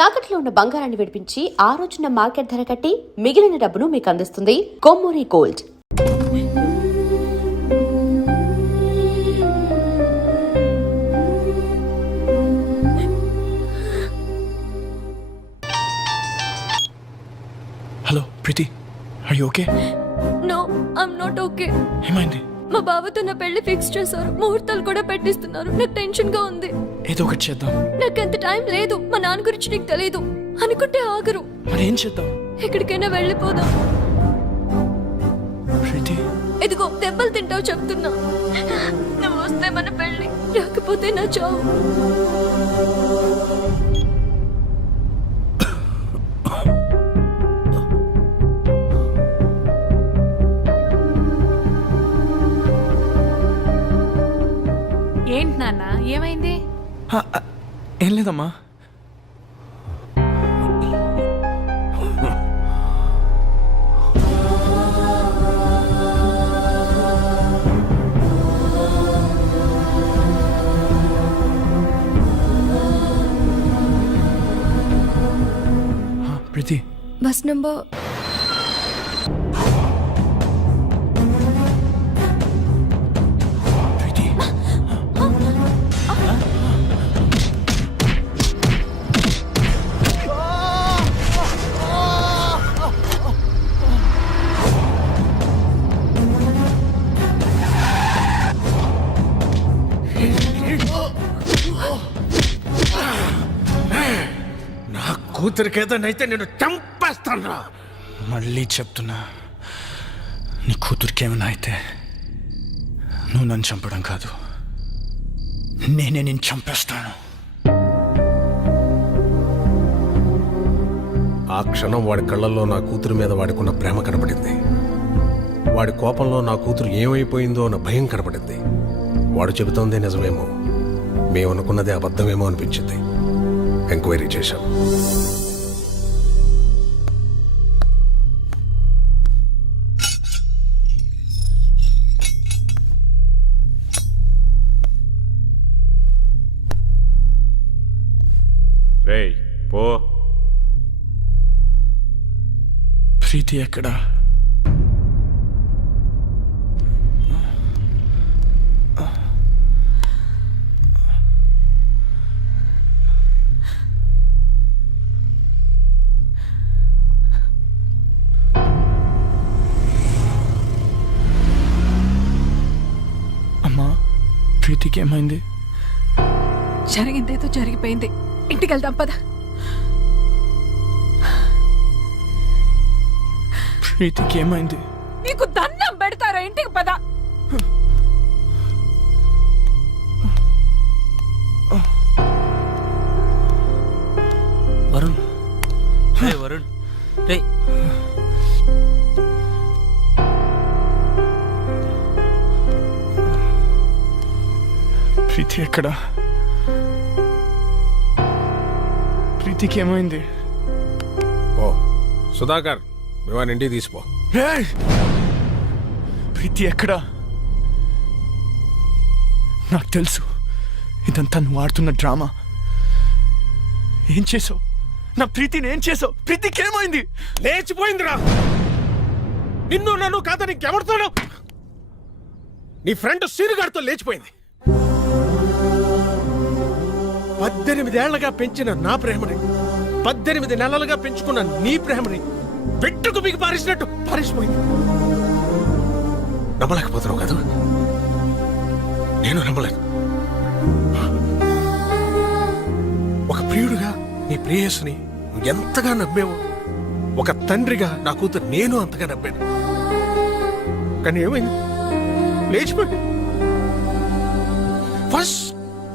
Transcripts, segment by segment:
తాకట్లో ఉన్న బంగారాన్ని విడిపించి ఆ రోజున మార్కెట్ ధర కట్టి మిగిలిన డబ్బును మీకు అందిస్తుంది Kommuri gold. Hello Preethi, are you okay? No, I'm not okay. ఏమైంది? మా బావతో నా పెళ్లి ఫిక్స్ చేశారు, ముహూర్తాలు కూడా పెట్టిస్తున్నారు. నాకు టెన్షన్ గా ఉంది. ఏదో ఒకటి చేద్దాం. నాకు అంత టైం లేదు. మా నాన్న గురించి నీకు తెలియదు అనుకుంటే ఆగరు. మరి ఏం చేద్దాం? ఎక్కడికైనా వెళ్ళిపోదాం. ప్రీతి, ఇదిగో దెబ్బలు తింటావు చెప్తున్నా. నువ్వు వస్తే మన పెళ్లి, రాకపోతే నా చావు. ఏంటి నాన్న, ఏమైంది? ఏం లేదమ్మా. ప్రీతి, బస్ నంబర్ ప్రీతి, నా కూతురికేదనైతే నేను చంపేస్తాను. మళ్ళీ చెప్తున్నా, నీ కూతురికి ఏమైనా అయితే నువ్వు నన్ను చంపడం కాదు, నేనే నేను చంపేస్తాను. ఆ క్షణం వాడి కళ్ళల్లో నా కూతురు మీద వాడికున్న ప్రేమ కనపడింది. వాడి కోపంలో నా కూతురు ఏమైపోయిందో అన్న భయం కనపడింది. వాడు చెబుతోందే నిజమేమో, మేమనుకున్నదే అబద్ధమేమో అనిపించింది. ఎంక్వైరీ చేశాం. రేయ్ పో. ప్రీతి ఎక్కడా? అమ్మా, ప్రీతికి ఏమైంది? జరిగిందేదో జరిగిపోయింది. ఇంటికి వెళ్దాం పద. ప్రీతికి ఏమైంది? నీకు దండం పెడతారా? ఇంటికి పద. వరుణ్, రే వరుణ్, రే ప్రీతి ఎక్కడా? ప్రీతికి ఏమైంది? ఓ సుధాకర్, మేవాని ఇంటికి తీసిపో. ఏయ్! ప్రీతి ఎక్కడా? నాకు తెలుసు ఇదంతా నువ్వు ఆడుతున్న డ్రామా. ఏం చేసావు? నా ప్రీతిని ఏం చేసావు? ప్రీతికి ఏమైంది? లేచిపోయిందిరా. నిన్ను నన్ను కాదని ఇంకెవరితోనో, నీ ఫ్రెండ్ సీనుగాడితో లేచిపోయింది. 18 ఏళ్లగా పెంచిన నా ప్రేమని, 18 నెలలుగా పెంచుకున్న నీ ప్రేమని పెట్టుకు మీకు పారేసినట్టు పారేసిపోయింది. నమ్మలేకపోతున్నావు కాదు? నేను నమ్మలేను. ఒక ప్రియుడిగా నీ ప్రేయస్ని నువ్వు ఎంతగా నమ్మేవో, ఒక తండ్రిగా నా కూతురు నేను అంతగా నమ్మాను. కానీ ఏమైంది? లేచిపోయింది. ఫస్ట్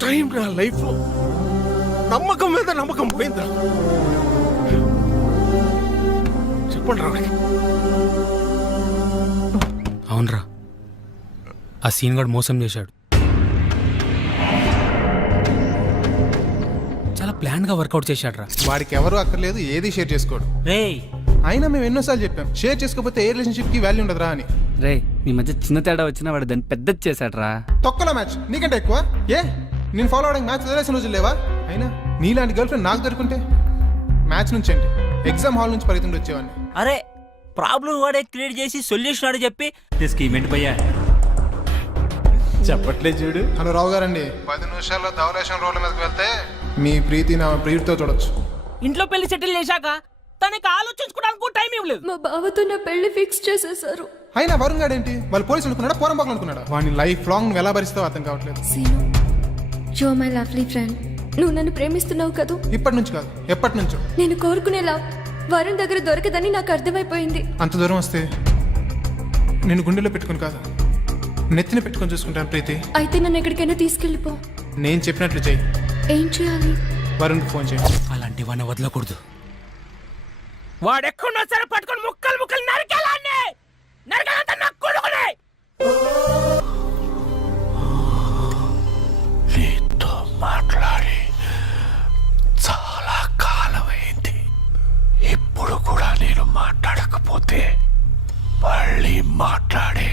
టైం నా లైఫ్ లో నమ్మకం మీద నమ్మకం పోయిందా? చెప్పండి రా. అవునరా, ఆ సీన్ గాడు మోసం చేశాడు. చాలా ప్లాన్ గా వర్కౌట్ చేశాడు రా. వాడికి ఎవరు అక్కర్లేదు, ఏది షేర్ చేసుకోడు. రేయ్ అయినా మేము ఎన్నోసార్లు చెప్పాం, షేర్ చేసుకోకపోతే ఏ రిలేషన్షిప్ కి వాల్యూ ఉండదురా అని. రే, మీ మధ్య చిన్న తేడా వచ్చినా వాడు దాన్ని పెద్దది చేశాడ్రా. తొక్కల మ్యాచ్ నీకంటే ఎక్కువ. ఏ నేను ఫాలో అవడానికి మ్యాచ్ వదిలేసిన రోజులు లేవా? అయినా నీలాంటి గర్ల్ ఫ్రెండ్ నాకు దొరుకుంటే మ్యాథ్స్ నుంచి ఏంటి, ఎగ్జామ్ హాల్ నుంచి పరిగెత్తుకుంటూ వచ్చేవాడిని. అరే ప్రాబ్లం వాడే క్రియేట్ చేసి సొల్యూషన్ వాడే చెప్పి స్కీమ్ ఏంటి భయ్యా? చెప్పట్లేదు చూడు. హలో రావు గారండి, 10 నిమిషాల్లో ధవలేశం రోడ్ల మీదకి వెళ్తే మీ ప్రీతి నా ప్రియుడితో చూడొచ్చు. ఇంట్లో పెళ్లి సెటిల్ చేశాక తనకి ఆలోచించుకోవడానికి టైం ఇవ్వలేదు. మా బావతో నా పెళ్లి ఫిక్స్ చేసేసారు. అయినా వరుణ్ గారు ఏంటి, వాళ్ళు పోలీసులు అనుకున్నాడా పోరం బాగులు అనుకున్నాడా? వాడిని లైఫ్ లాంగ్ నువ్వు ఎలా భరిస్తావో అర్థం కావట్లేదు. Seenu, you are my lovely friend. నువ్వు నన్ను ప్రేమిస్తున్నావు కదూ? ఇప్పటి నుంచి కాదు, ఎప్పటి నుంచో. నేను కోరుకునే లవ్ వరుణ్ దగ్గర దొరకదని నాకు అర్థమైపోయింది. అంత దూరం వస్తే నేను గుండెలో పెట్టుకుని కాదు, నెత్తిన పెట్టుకొని చూసుకుంటాను ప్రీతి. అయితే నన్ను ఎక్కడికైనా తీసుకెళ్ళిపో. నేను చెప్పినట్లు చెయ్యి. ఏం చేయాలి? వరుణ్కి ఫోన్ చేయి. అలాంటి వాడిని వదలకూడదు. వాడెక్కడున్నా సరే పట్టుకొని ముక్కలు ముక్కలు నరికేలాన్ని నరకాలంటే నాకు కొడుకునే. నీతో మాట్లాడి చాలా కాలమైంది. ఇప్పుడు కూడా నేను మాట్లాడకపోతే మళ్ళీ మాట్లాడే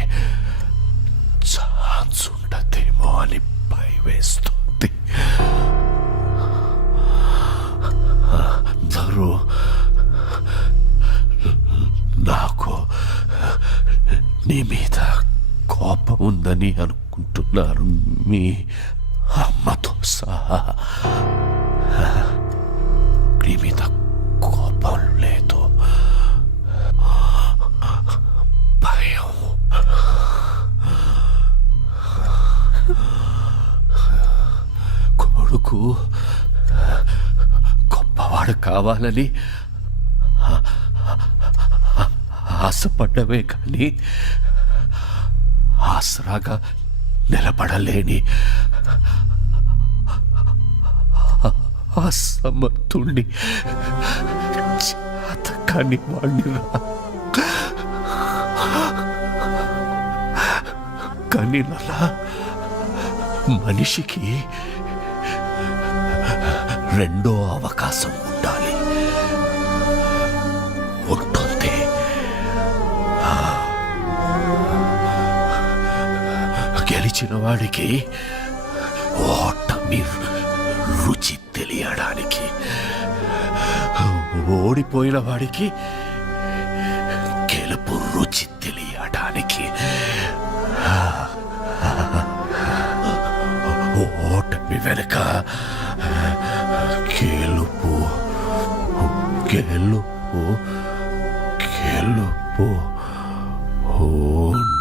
ఛాన్స్ ఉండదేమో అని భయమేస్తుంది. అందరూ నాకు నీ మీద కోపం ఉందని అనుకుంటున్నారు, మీ అమ్మతో సహా. నీ మీద కోపం లేదు, భయం. కొడుకు గొప్పవాడు కావాలని ఆశపడ్డమే కానీ ఆసరాగా నిలబడలేని అసమర్థుణ్ణి, చేతకాని వాణ్ణి కానీ నలా మనిషికి రెండో అవకాశం ఉండాలి, ఉంటుంది. గెలిచిన వాడికి ఓటమి రుచి తెలియడానికి, ఓడిపోయిన వాడికి గెలుపు రుచి తెలియడానికి. ఓటమి వెనుక గెలుపు గెలుపు గెలుపు ఉంటుంది.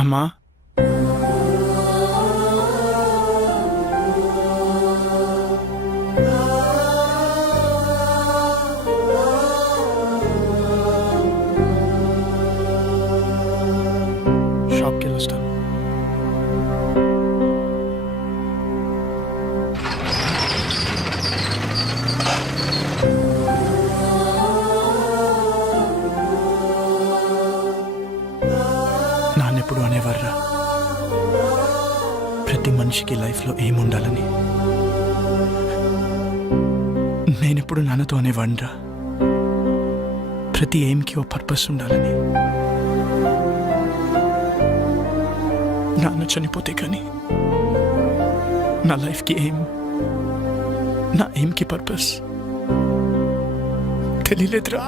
అమ్మా, షాప్కి వెళ్ళొస్తాను. ఎప్పుడు అనేవారురా, ప్రతి మనిషికి లైఫ్లో ఏముండాలని. నేనెప్పుడు నాన్నతో అనేవాడిరా, ప్రతి ఎయిమ్కి ఓ పర్పస్ ఉండాలని. నాన్న చనిపోతే కానీ నా లైఫ్కి ఎయిమ్, నా ఎయిమ్కి పర్పస్ తెలియలేదురా.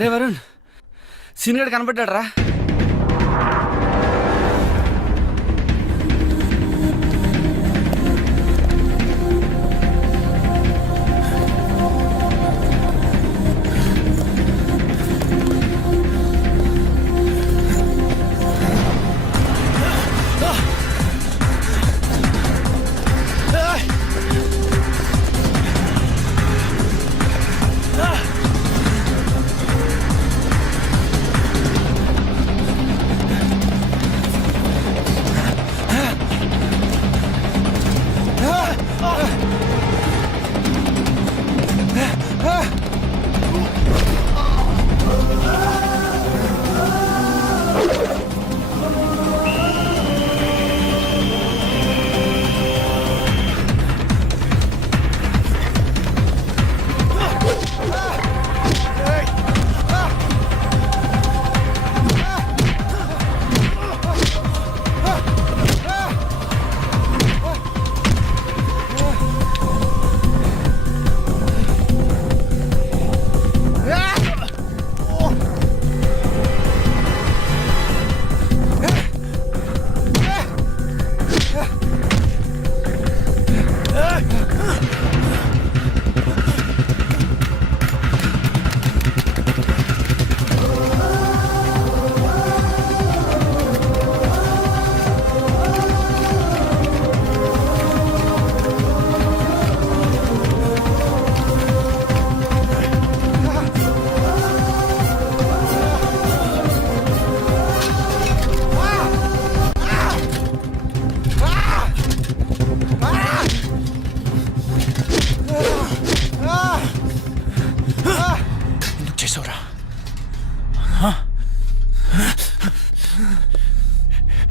రే వరుణ్, సీన్ గడ్ కనపడ్డాడు రా. ఎందుకు చేసావురా?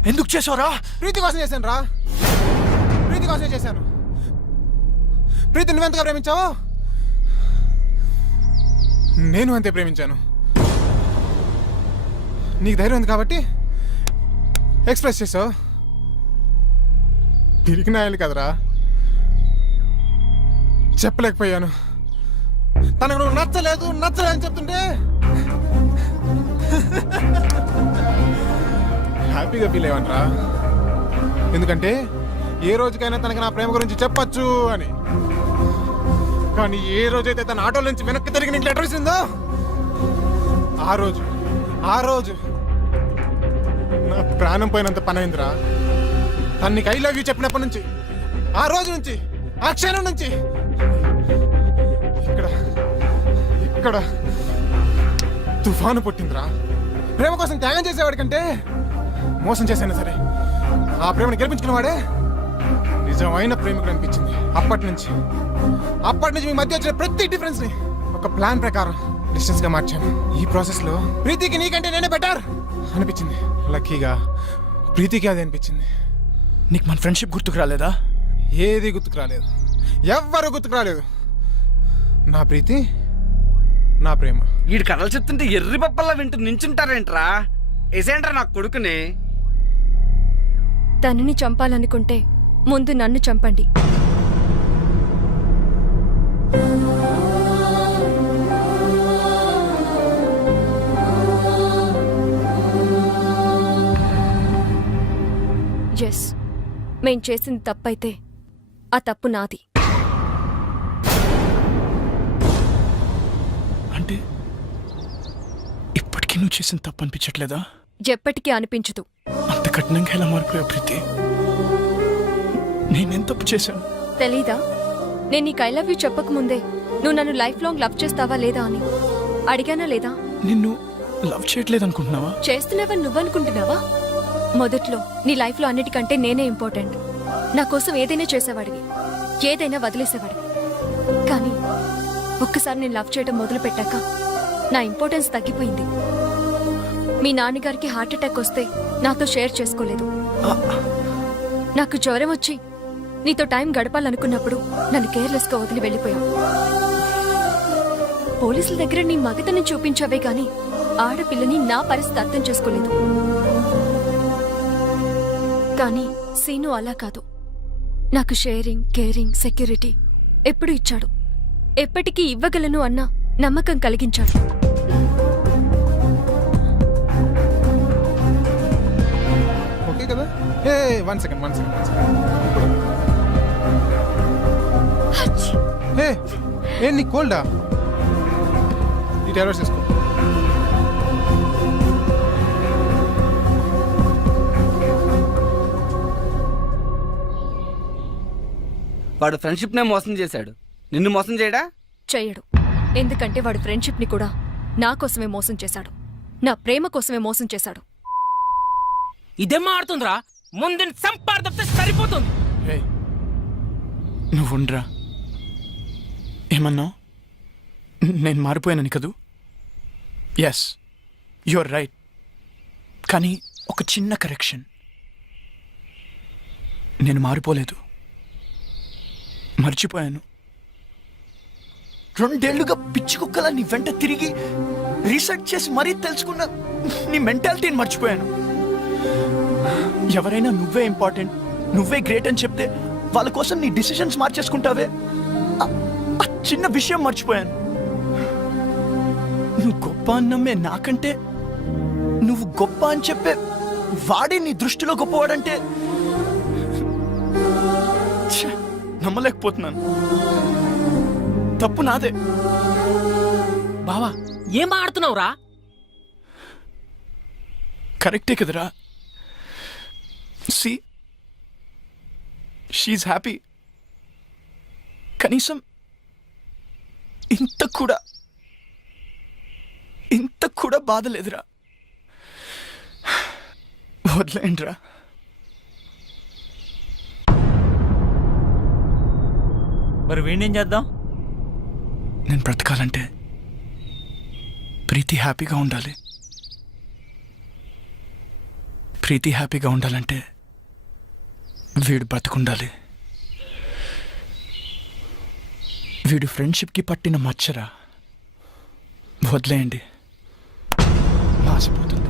ఎందుకు చేసావురా? ప్రీతి కోసం చేశాను రా, ప్రీతి కోసమే చేశాను. ప్రీతి నువ్వెంతగా ప్రేమించావు, నేను అంతే ప్రేమించాను. నీకు ధైర్యం ఉంది కాబట్టి ఎక్స్ప్రెస్ చేసావు. తిరిగి నాయాలి కదరా, చెప్పలేకపోయాను. తనకు నువ్వు నచ్చలేదు అని చెప్తుంటే హ్యాపీగా ఫీల్ అయ్యావనరా. ఎందుకంటే ఏ రోజుకైనా తనకి నా ప్రేమ గురించి చెప్పచ్చు అని. కానీ ఏ రోజైతే తన ఆటోల నుంచి వెనక్కి తిరిగి నీకు లెటర్ ఇచ్చిందో ఆ రోజు నా ప్రాణం పోయినంత పని అయిందిరా. తను నీకు ఐ లవ్ యూ చెప్పినప్పటి నుంచి, ఆ రోజు నుంచి, ఆ క్షణం నుంచి ఇక్కడ తుఫాను పుట్టిందిరా. ప్రేమ కోసం త్యాగం చేసేవాడి కంటే మోసం చేసైనా సరే ఆ ప్రేమను గెలిపించుకున్నవాడే నిజమైన ప్రేమికుడు అనిపించింది. అప్పటి నుంచి మీ మధ్య వచ్చిన ప్రతి డిఫరెన్స్ ని ఒక ప్లాన్ ప్రకారం డిస్టెన్స్ గా మార్చాను. ఈ ప్రాసెస్ లో ప్రీతికి నీకంటే నేనే బెటర్ అనిపించింది. లక్కీగా ప్రీతికి అది అనిపించింది. నీకు మన ఫ్రెండ్షిప్ గుర్తుకు రాలేదా? ఏది గుర్తుకు రాలేదు, ఎవ్వరు గుర్తుకు రాలేదు. నా ప్రీతి, నా ప్రేమ. వీడి కథలు చెప్తుంటే ఎర్రి పప్పల్లా వింటూ నించుంటారేంట్రా? ఎసేంట్రా నా కొడుకుని. తనని చంపాలనుకుంటే ముందు నన్ను చంపండి. ఎస్, మేం చేసింది తప్పైతే ఆ తప్పు నాది. అంటే ఇప్పటికీ నువ్వు చేసిన తప్పు అనిపించట్లేదా? ఎప్పటికీ అనిపించదు. అంత కఠినంగా ఎలా మారిపోయావు ప్రీతి? నేనేం తప్పు చేశాను? తెలీదా? నేను నీకు ఐ లవ్ యూ చెప్పకముందే నువ్వు నన్ను లైఫ్ లాంగ్ లవ్ చేస్తావా లేదా అని అడిగానా లేదా? నిన్ను లవ్ చేయట్లేదు అనుకుంటున్నావా? చేస్తున్నావని నువ్వనుకుంటున్నావా? మొదట్లో నీ లైఫ్లో అన్నిటికంటే నేనే ఇంపార్టెంట్. నా కోసం ఏదైనా చేసేవాడివి, ఏదైనా వదిలేసేవాడివి. కానీ ఒక్కసారి నేను లవ్ చేయడం మొదలు పెట్టాక నా ఇంపార్టెన్స్ తగ్గిపోయింది. మీ నాన్నగారికి హార్ట్ అటాక్ వస్తే నాతో షేర్ చేసుకోలేదు. నాకు జ్వరం వచ్చి నీతో టైం గడపాలనుకున్నప్పుడు నన్ను కేర్లెస్గా వదిలి వెళ్ళిపోయావు. పోలీసుల దగ్గర నీ మగతని చూపించావే గాని ఆడపిల్లని నా పరిస్థితి అర్థం చేసుకోలేదు. కానీ సీను అలా కాదు. నాకు షేరింగ్, కేరింగ్, సెక్యూరిటీ ఎప్పుడు ఇచ్చాడు. ఎప్పటికీ ఇవ్వగలను అన్న నమ్మకం కలిగించాడు. ఓకే కదా? ఏ 1 సెకండ్. ఏ నీ కోల్డా? ఈ టాబ్లెట్స్ తీసుకో. వాడు ఫ్రెండ్షిప్ నే మోసం చేశాడు, నిన్ను మోసం చేయడా? చెయ్యడు. ఎందుకంటే వాడు ఫ్రెండ్షిప్ ని కూడా నా కోసమే మోసం చేశాడు. నా ప్రేమ కోసమే మోసం చేశాడు. ఇదేం ఆడుతుందిరా? ముందు సంపాదిస్తే సరిపోతుంది. రే నువ్వుండ్రా. ఏమన్నావు? నేను మారిపోయానని కదూ? Yes, you're right. కానీ ఒక చిన్న కరెక్షన్. నేను మారిపోలేదు, మర్చిపోయాను. 2 ఏళ్లుగా పిచ్చి కుక్కలా నీ వెంట తిరిగి రీసెర్చ్ చేసి మరీ తెలుసుకున్న నీ మెంటాలిటీని మర్చిపోయాను. ఎవరైనా నువ్వే ఇంపార్టెంట్, నువ్వే గ్రేట్ అని చెప్తే వాళ్ళ కోసం నీ డిసిషన్స్ మార్చేసుకుంటావే, ఆ చిన్న విషయం మర్చిపోయాను. నువ్వు గొప్ప అన్నమ్మే నాకంటే నువ్వు గొప్ప అని చెప్పే వాడే నీ దృష్టిలో గొప్పవాడంటే ఛే, నమ్మలేకపోతున్నాను. తప్పు నాదే. బావా ఏం ఆడుతున్నావురా? కరెక్టే కదరా? See she's happy. కనీసం ఇంత కూడా బాధ లేదురా. వదిలేండిరా. మరి వీణేం చేద్దాం? నేను బ్రతకాలంటే ప్రీతి హ్యాపీగా ఉండాలి. ప్రీతి హ్యాపీగా ఉండాలంటే వీడు బ్రతకుండాలి. వీడు ఫ్రెండ్షిప్కి పట్టిన మచ్చరా. వదిలేయండి, మాసిపోతుంది.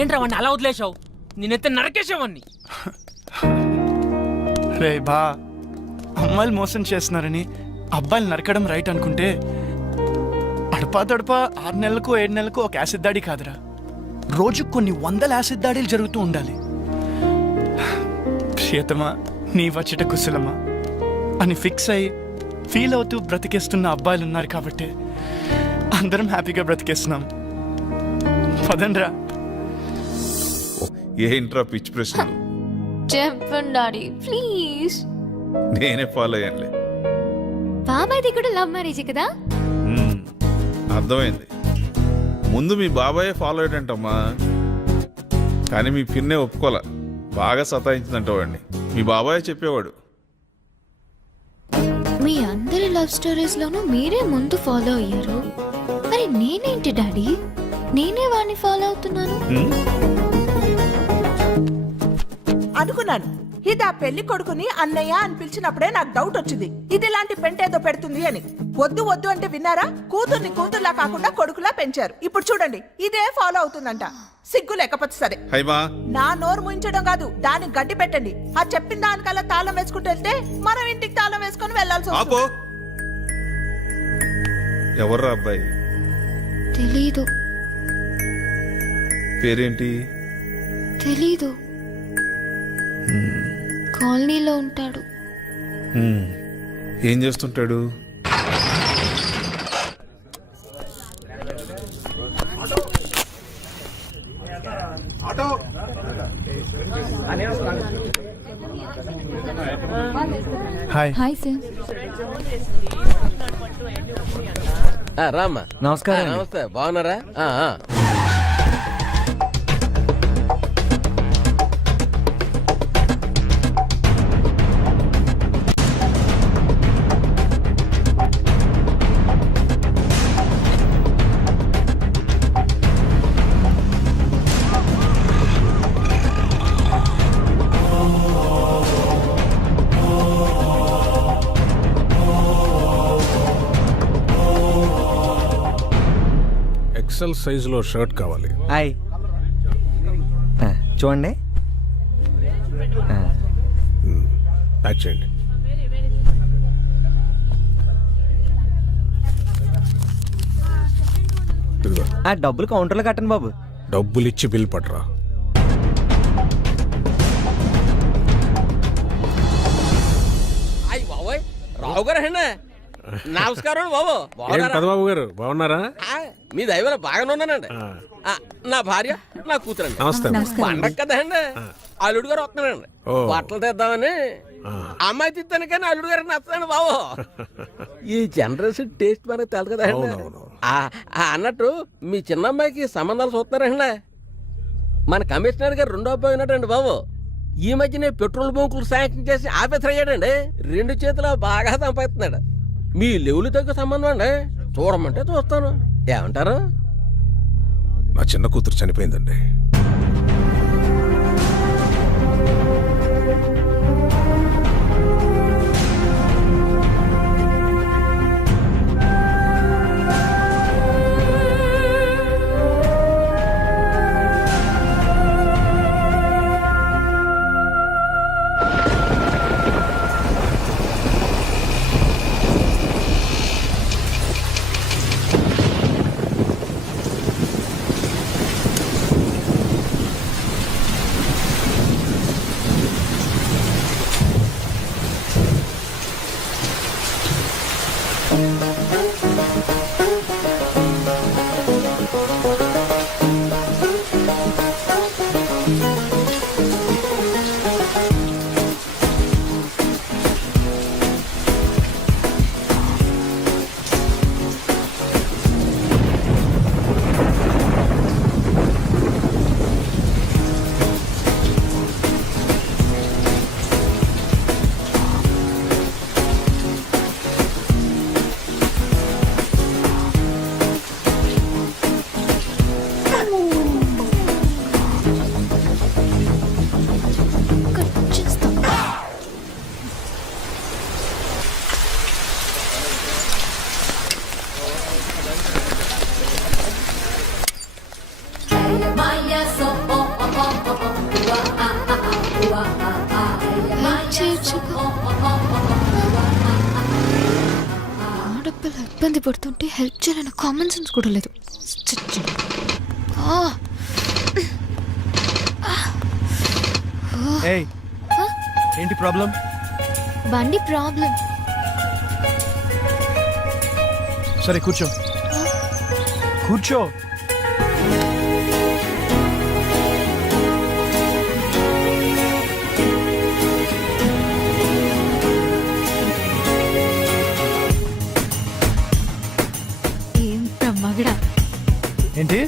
ఏంట్రా వాడిని అలా వదిలేసావు? నేనైతే నరకేసేవాడిని. రే బా, అమ్మాయిలు మోసం చేస్తున్నారని అబ్బాయిలు నరకడం రైట్ అనుకుంటే అడపా 6 నెలలకు 7 నెలలకు ఒక యాసిడ్ దాడి కాదురా, రోజు కొన్ని 100 యాసిడ్ దాడులు జరుగుతూ ఉండాలి. ప్రియతమా నీ వచ్చట కుశలమా అని ఫిక్స్ అయ్యి ఫీల్ అవుతూ బ్రతికేస్తున్న అబ్బాయిలు ఉన్నారు కాబట్టి అందరం హ్యాపీగా బ్రతికేస్తున్నాం. పదండ్రా. ఏంట్రా పిచ్చి ప్రశ్నలు? చెప్పండి డాడీ ప్లీజ్. నేనే ఫాలో అయ్యానులే. బాబాయ్ది కూడా లవ్ మ్యారేజ్ కదా? అర్థమైంది. ముందు మీ బాబాయే ఫాలో అయ్యాడంటమ్మా, కానీ మీ పిన్నే ఒప్పుకోలే. బాగా సతాయించిందంట వాడిని. మీ బాబాయే చెప్పేవాడు. మీ అందరి లవ్ స్టోరీస్ లోనూ మీరే ముందు ఫాలో అయ్యారు. మరి నేనేంటి డాడీ? నేనే వాడిని ఫాలో అవుతున్నాను. అనుకున్నాను ఇది ఆ పెళ్లి కొడుకుని అన్నయ్య అని పిలిచినప్పుడే నాకు డౌట్ వచ్చింది. ఇది ఇలాంటి పెంట ఏదో పెడుతుంది అని. వద్దు అంటే విన్నారా? కూతుర్ని కూతుర్లా కాకుండా కొడుకులా పెంచారు. ఇప్పుడు చూడండి ఇదే ఫాలో అవుతుందంట. సిగ్గు లేకపోతే సరే. నా నోరు ముయించడం కాదు, దానికి గడ్డి పెట్టండి. ఆ చెప్పిన దానికల్లా తాళం వేసుకుంటూ వెళ్తే మనం ఇంటికి తాళం వేసుకుని వెళ్లాల్సి వస్తుంది. ఎవర్రా అబ్బాయి? తెలీదు. పేరేంటి? తెలీదు. కాలనీలో ఉంటాడు. ఏం చేస్తుంటాడు? హాయ్. Hi sir. రామ్మా. నమస్కారం. నమస్తే, బాగున్నారా? ఎక్సెల్ సైజులో షర్ట్ కావాలి. హాయ్ చూడండి. ప్యాక్ చేయండి. ఇదిగో ఆ డబ్బులు కౌంటర్లో కట్టండి బాబు. డబ్బులు ఇచ్చి బిల్ పట్టరా. అయ్యి బాబోయ్, రావు గారు అండి. నమస్కారం బాబు. ఏం పెదబాబు గారు బాగున్నారా? మీ దైవం బాగానే ఉన్నానండి. నా భార్య నా కూతురండి. నమస్తే. పండగ కదండి, అల్లుడు గారు వస్తున్నానండి. ఓ. బట్టలు తెద్దామని అమ్మాయి తిత్తాను కానీ అల్లుడు గారికి నచ్చాను బాబు. ఈ జనరేషన్ టేస్ట్ మనకు తెలదు కదండి. అవునవును. అన్నట్టు మీ చిన్న అమ్మాయికి సంబంధాలు చూస్తున్నారండి. మన కమిషనర్ గారు రెండో అబ్బాయి ఉన్నట్టండి బాబు. ఈ మధ్యనే పెట్రోల్ బంకులు శాంక్షన్ చేసి ఆఫీసర్ అయ్యాడండి. 2 చేతులు బాగా సంపాదిస్తున్నాడు. మీ లెవెల్ తగ్గ సంబంధం అండి, చూడమంటే చూస్తాను. ఏమంటారు? నా చిన్న కూతురు చనిపోయిందండి. ఆడపిల్ల ఇబ్బంది పడుతుంటే హెల్ప్ చేయాలని కామన్ సెన్స్ కూడా లేదు. ఏయ్, ఏంటి ప్రాబ్లం? బండి ప్రాబ్లం. సరే కూర్చో. కూర్చో. ఏంటి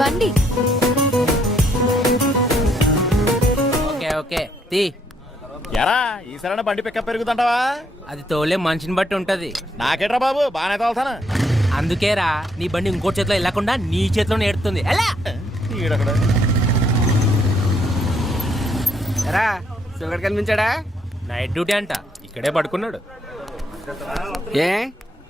బండి? ఓకే ఓకే తీ. ఎరా ఈసారైనా బండి పికప్ పెరుగుతుంటావా? అది తోలే మనిషిని బట్టి ఉంటది. నాకేట్రా బాబు, బాగానే తోలుతాను. అందుకేరా నీ బండి ఇంకో చేతిలో వెళ్ళకుండా నీ చేతిలో నేడుతుంది. ఎలా ఈడక్కడ ఎరా సుగర్ కనిపించాడా? నైట్ డ్యూటీ అంట, ఇక్కడే పడుకున్నాడు. ఏ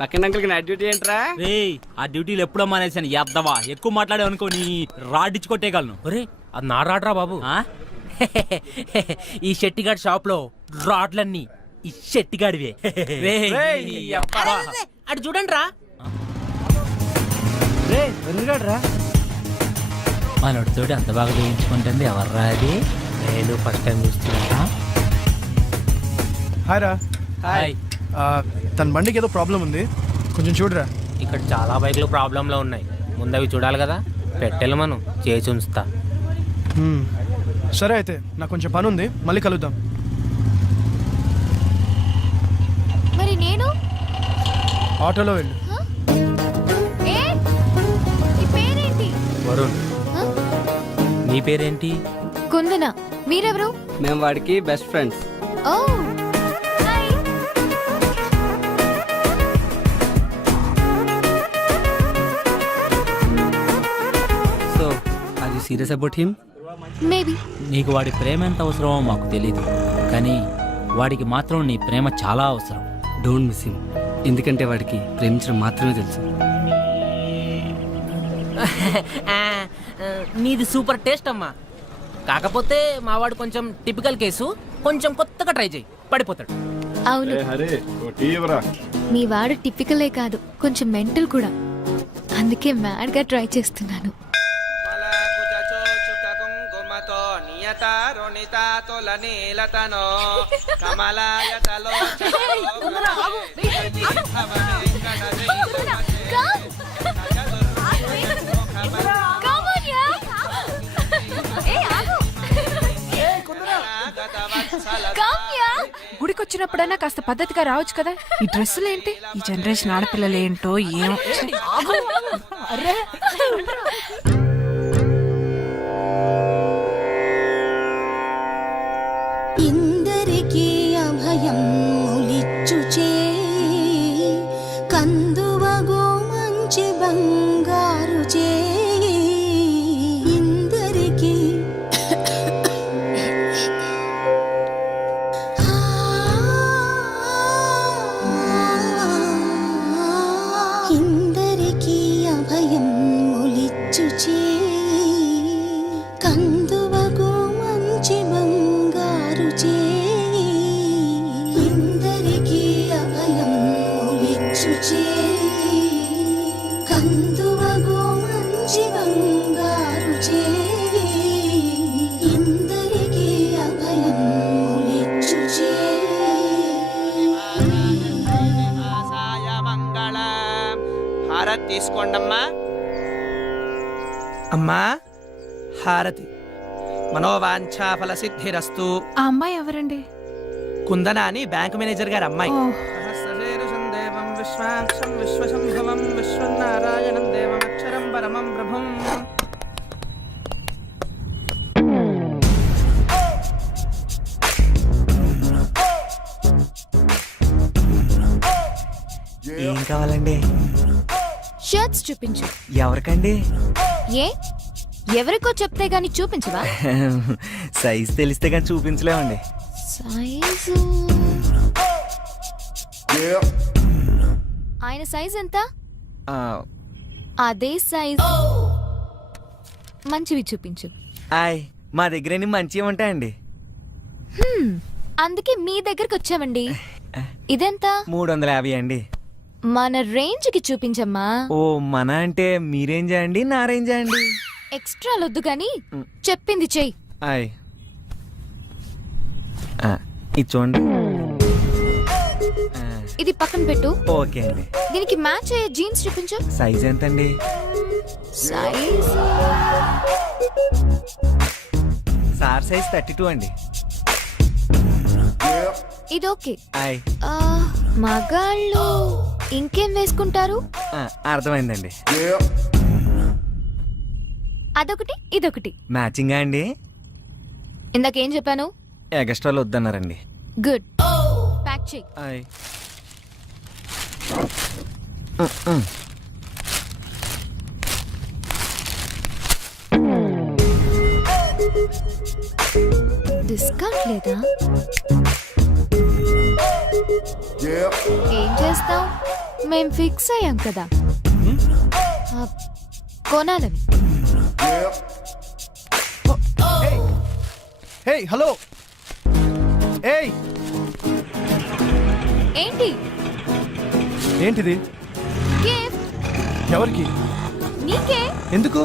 పక్కన అంకుల్కి నైట్ డ్యూటీ ఏంట్రా? రేయ్, ఆ డ్యూటీలు ఎప్పుడో మానేసాను. ఎద్దవా, ఎక్కువ మాట్లాడావు అనుకో నీ రాడిచ్చి కొట్టేయగలను. ఒరే, అది నా రాడ్రా బాబు. ఈ షెట్టిగాడి షాప్ లో రాడ్లన్నీ ఈ షెట్టిగాడివే. అటు చూడండి రా. మనోడితోటి అంత బాగా చేయించుకుంటుంది ఎవర్రా అది? నేను ఫస్ట్ టైం చూస్తున్నా. హాయ్ రా. హాయ్. తన బండికి ఏదో ప్రాబ్లం ఉంది, కొంచెం చూడరా. ఇక్కడ చాలా బైక్లు ప్రాబ్లంలో ఉన్నాయి, ముందవి చూడాలి కదా. పెట్టెలు మనం చేసి ఉంచుతా. సరే అయితే నాకు కొంచెం పని ఉంది, మళ్ళీ కలుద్దాం. మరి నేను ఆటోలో వెళ్ళు. పేరేంటి? వరుణ్. నీ పేరేంటి? కుందన. మీరెవరు? మేము వాడికి బెస్ట్ ఫ్రెండ్స్. ఓ హాయ్. సో అది సీరియస్ అబౌట్ హిమ్? మేబీ. నీకు వాడి ప్రేమ ఎంత అవసరమో మాకు తెలీదు, కానీ వాడికి మాత్రం నీ ప్రేమ చాలా అవసరం. డోంట్ మిస్ హిమ్, ఎందుకంటే వాడికి ప్రేమించడం మాత్రమే తెలుసు. నీది సూపర్ టేస్ట్ అమ్మా. కాకపోతే మావాడు కొంచెం టిపికల్ కేసు, కొంచెం కొత్తగా ట్రై చేయి, పడిపోతాడు. అవును, మీ వాడు టిపికలే కాదు, కొంచెం మెంటల్ కూడా. అందుకే మ్యాడ్ గా ట్రై చేస్తున్నాను. గుడికొచ్చినప్పుడైనా కాస్త పద్ధతిగా రావచ్చు కదా. ఈ డ్రెస్సులు ఏంటి? ఈ జనరేషన్ ఆడపిల్లలు ఏంటో ఏమో. ఇందరికీ అభయం ములిచ్చుచే కందువగో మంచి బంగారు చే ఇందరికీ ఇందరికీ అభయం ములిచ్చుచే కందువగో మంచి బంగారు చే ఇందరికీ అభయం ములిచ్చుచే కందువగో మంచి బంగారు చే ఇందరికీ అభయం ములిచ్చుచే హారతి తీసుకోండమ్మా. అమ్మా హారతి. మనోవాంఛా ఫల సిద్ధిరస్తు. ఆ అమ్మాయి ఎవరండి? కుందన అని బ్యాంక్ మేనేజర్ గారి అమ్మాయి. ఓ. సహస్రశీర్షం దేవం విశ్వాక్షం విశ్వశంభవం విశ్వనారాయణం దేవం అక్షరం పరమం ప్రభుం. ఏం కావాలండి? షర్ట్స్ చూపించు. ఎవరికండి? ఏ ఎవరికో చెప్తే గాని చూపించవా? సైజ్ తెలిస్తే కానీ చూపించలేమండి. సైజు ఆయన సైజ్ ఎంత? అదే సైజ్ మంచివి చూపించు. మా దగ్గర మంచివి ఉంటాయండి. అందుకే మీ దగ్గరకు వచ్చామండి. ఇదెంత? 350 అండి. మన రేంజ్ కి చూపించమ్మా. ఓ మన అంటే మీ రేంజా అండి, నా రేంజా అండి? ఎక్స్ట్రా లొద్దు గాని చెప్పింది చెయ్యి. ఇది చూడండి. ఇది పక్కన పెట్టు. ఓకే అండి. దీనికి మ్యాచ్ అయ్యే జీన్స్ చూపించు. సైజ్ ఎంత అండి? సైజ్ సార్ సైజ్ 32 అండి. ఇది ఓకే. మగాళ్ళు ఇంకేం వేసుకుంటారు? అర్థమైందండి. అదొకటి ఇదొకటి మ్యాచింగా అండి? ఇందాకేం చెప్పాను? ఎగస్ట్రాలు వద్దన్నారండి. గుడ్, ప్యాక్ చెయ్యి. డిస్కౌంట్ లేదా? ఏం చేస్తాం, మేం ఫిక్స్ అయ్యాం కదా కొనాలని. Hey hello. ఏయ్ ఏంటి? ఏంటిది? గిఫ్ట్. ఎవరికి? నీకే. ఎందుకు?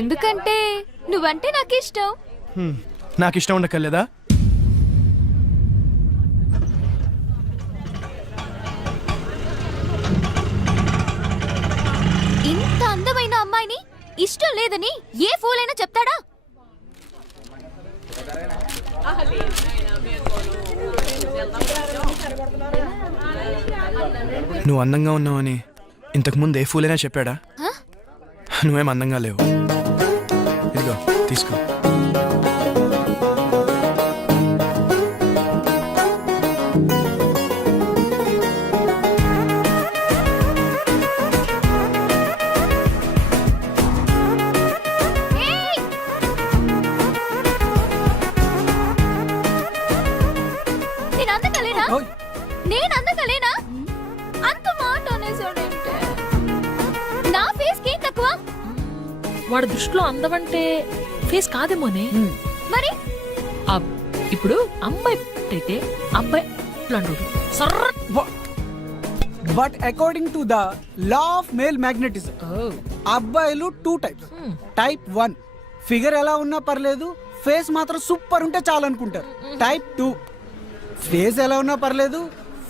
ఎందుకంటే నువ్వంటే నాకు ఇష్టం. నాకు ఇష్టం ఉండకలేదా? ఇంత అందమైన అమ్మాయిని ఇష్టం లేదని ఏ ఫూలైనా చెప్తాడా? నువ్వు అందంగా ఉన్నావని ఇంతకుముందు ఏ ఫూలైనా చెప్పాడా? నువ్వేం అందంగా లేవు. ఇదిగో తీసుకో. నేను అందంగా లేనా? అంత మాట అనేసాడంటే నా ఫేస్ కి తక్కువ. వాడి దృష్టిలో అందమంటే ఫేస్ కాదేమోనే. మరి ఇప్పుడు అమ్మాయి అయితే అబ్బాయి అంటాడు సర్ర. But according to the law of male magnetism అబ్బాయిలు 2 టైప్స్. టైప్ 1 ఫిగర్ ఎలా ఉన్నా పర్లేదు, ఫేస్ మాత్రం సూపర్ ఉంటే చాలు అనుకుంటారు. టైప్ 2 ఫేస్ ఎలా ఉన్నా పర్లేదు,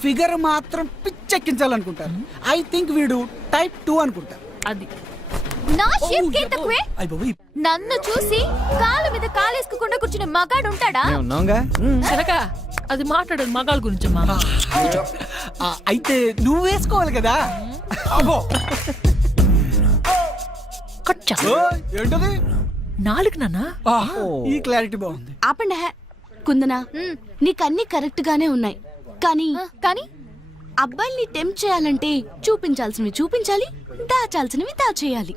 ఫిగర్ మాత్రం పిచ్చెక్కించాలనుకుంటారు. ఐ థింక్ వీడు టైప్ 2 అనుకుంటారు. అది నా షేప్ కే తక్కువే. అయిపోయి నన్ను చూసి కాలు మీద కాలేసుకోకుండా కూర్చునే మగాడు ఉంటాడా? చిలక అది మాట్లాడేది మగాళ్ళ గురించమ్మా. అయితే నువ్వు వేసుకోవాలి కదా. అబ్బో కట్ చేస్తా. ఏంటది? నాలుగు నాన్న. ఈ క్లారిటీ బాగుంది. ఆపండి కుందనా, నీకన్నీ కరెక్ట్ గానే ఉన్నాయి. కానీ కానీ అబ్బాయిల్ని టెంప్ట్ చేయాలంటే చూపించాల్సినవి చూపించాలి, దాచాల్సినవి దాచేయాలి.